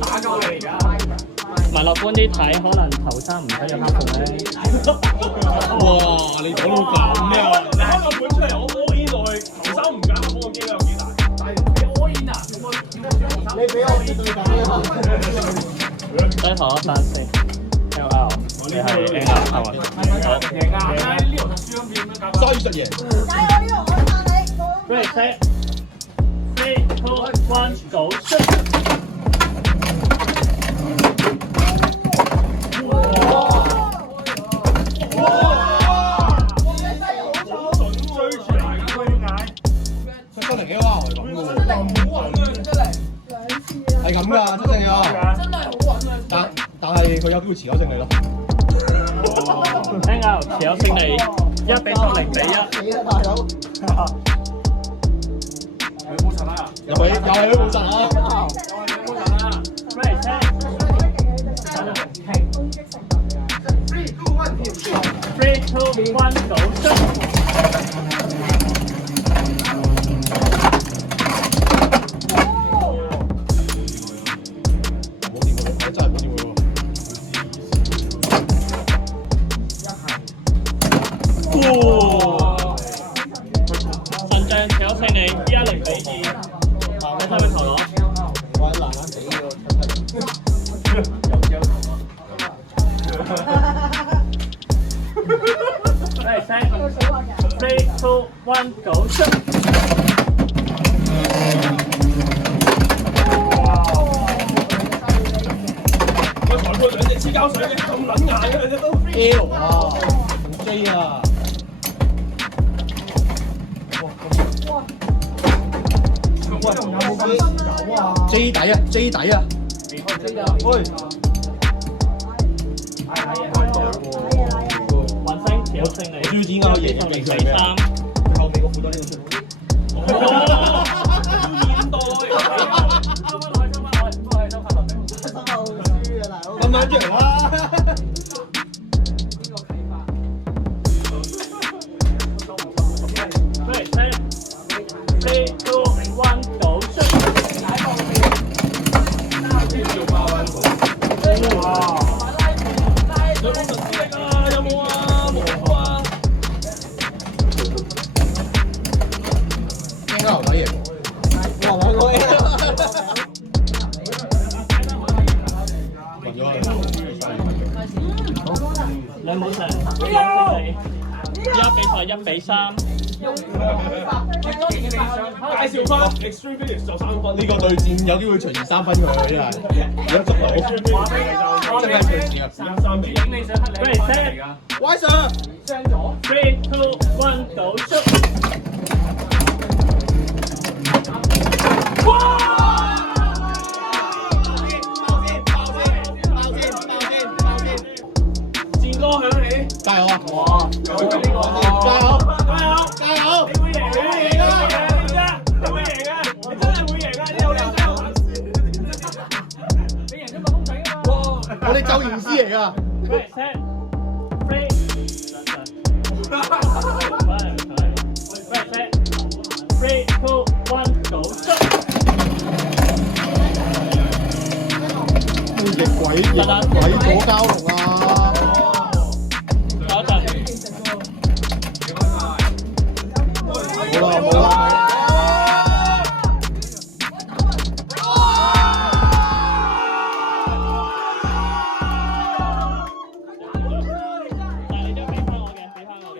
打鳩你而家。唔係樂觀啲睇，可能頭三唔使有黑紅咧。哇！你講到咁咩啊？你開個盤出嚟，我屙煙落去，頭三唔揀黑紅嘅機率有幾大？你屙煙啊？你俾我知道低頭三四 LR， 你係 NR 係嘛？好，贏啊！呢度讀書咁變乜搞？衰實贏。加油呢個我撐你。Ready set three two one go shoot！ 真係幾好啊！係咁嘅，係咁㗎，真係啊！真係好穩啊！但係佢有機會持久勝利咯。NR 持有勝利1比0比1。死啦大佬！有冇神啊？又係冇神啊！有冇神啊 Ready set three two one go shoot！ 冇掂過佢，真係冇掂過哇！神將持有勝利10比2。你睇佢頭攞。我喺難死喎。Ready set three two one go shoot！ 個裁判兩隻黐膠水嘅，咁撚硬嘅兩隻都。L 啊，唔 J 啊。喂，有冇咁有啊 J 底啊，J 底啊。喂，雲星持有勝利朱子歐贏0比比賽3。後尾個褲袋呢個出。現代。咁樣出嚟啦！ Ready set three two one go shoot！ 有冇神力啊？有冇啊？冇啊！應該牛仔贏。哇！我問咗啊！兩冇神持有勝利1比賽1比3。介紹翻 Extreme Fitness 就3分。呢個對戰有機會隨時3分佢真係，而家捉到。話俾你就真係隨時啊3比1。你想黑你 Ready set Y Sir， three two one go shoot！ 戰歌響起，加油啊！哇！有呢個，加油！加油！加油！你會贏嘅，你會贏嘅，你會贏嘅，你真係會贏嘅，你有靚仔。你贏咗個公仔啊嘛！我哋就言師嚟㗎。 Ready set three Ready set three two one go shoot！ 逆鬼左交紅啊！搞一陣。冇啦冇啦。但係你都俾翻我嘅，俾翻我嘅。